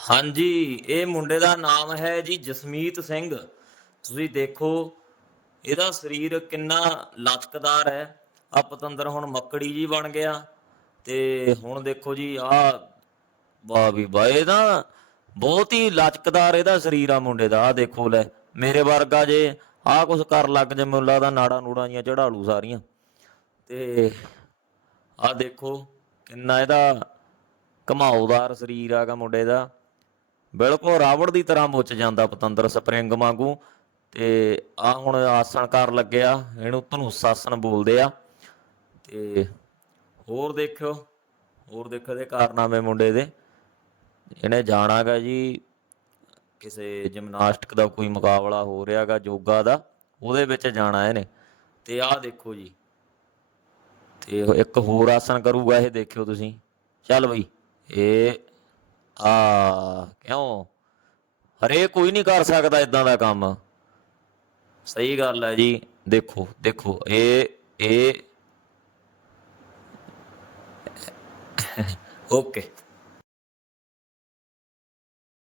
ਹਾਂਜੀ, ਇਹ ਮੁੰਡੇ ਦਾ ਨਾਮ ਹੈ ਜੀ ਜਸਮੀਤ ਸਿੰਘ। ਤੁਸੀਂ ਦੇਖੋ, ਇਹਦਾ ਸਰੀਰ ਕਿੰਨਾ ਲਚਕਦਾਰ ਹੈ। ਆ ਪਤੰਦਰ ਹੁਣ ਮੱਕੜੀ ਜੀ ਬਣ ਗਿਆ ਤੇ ਹੁਣ ਦੇਖੋ ਜੀ ਆ ਵਾਹ ਵੀ ਵਾਹ ਇਹਦਾ ਬਹੁਤ ਹੀ ਲਚਕਦਾਰ ਇਹਦਾ ਸਰੀਰ ਆ ਮੁੰਡੇ ਦਾ। ਆ ਦੇਖੋ ਲੈ, ਮੇਰੇ ਵਰਗਾ ਜੇ ਆ ਕੁਝ ਕਰ ਲੱਗ ਜੇ ਮੈਨੂੰ ਲੱਗਦਾ ਨਾੜਾ ਨੂੜਾਂ ਜੀਆਂ ਚੜਾ ਲੂ ਸਾਰੀਆਂ। ਤੇ ਆ ਦੇਖੋ, ਕਿੰਨਾ ਇਹਦਾ ਘਮਾਉਦਾਰ ਸਰੀਰ ਆਗਾ ਮੁੰਡੇ ਦਾ। ਬਿਲਕੁਲ ਰਾਵੜ ਦੀ ਤਰ੍ਹਾਂ ਮੁੱਚ ਜਾਂਦਾ ਪਤੰਦਰ ਸਪਰਿੰਗ ਵਾਂਗੂ। ਤੇ ਆ ਹੁਣ ਆਸਣ ਕਰ ਲੱਗਿਆ ਇਹਨੂੰ ਧਨੁਸ ਆਸਣ ਬੋਲਦੇ ਆ। ਤੇ ਹੋਰ ਦੇਖਿਓ, ਹੋਰ ਦੇਖੋ ਦੇ ਕਾਰਨਾਮੇ ਮੁੰਡੇ ਦੇ। ਇਹਨੇ ਜਾਣਾਗਾ ਜੀ ਕਿਸੇ ਜਿਮਨਾਸਟਿਕ ਦਾ ਕੋਈ ਮੁਕਾਬਲਾ ਹੋ ਰਿਹਾਗਾ ਯੋਗਾ ਦਾ, ਉਹਦੇ ਵਿੱਚ ਜਾਣਾ ਇਹਨੇ। ਤੇ ਆਹ ਦੇਖੋ ਜੀ, ਤੇ ਇੱਕ ਹੋਰ ਆਸਣ ਕਰੂਗਾ ਇਹ, ਦੇਖਿਓ ਤੁਸੀਂ। ਚੱਲ ਬਈ, ਇਹ ਆ ਕਿਉਂ? ਹਰੇ ਕੋਈ ਨਹੀਂ ਕਰ ਸਕਦਾ ਇਦਾਂ ਦਾ ਕੰਮ। ਸਹੀ ਗੱਲ ਹੈ ਜੀ। ਦੇਖੋ ਦੇਖੋ, ਇਹ ਇਹ। ਓਕੇ।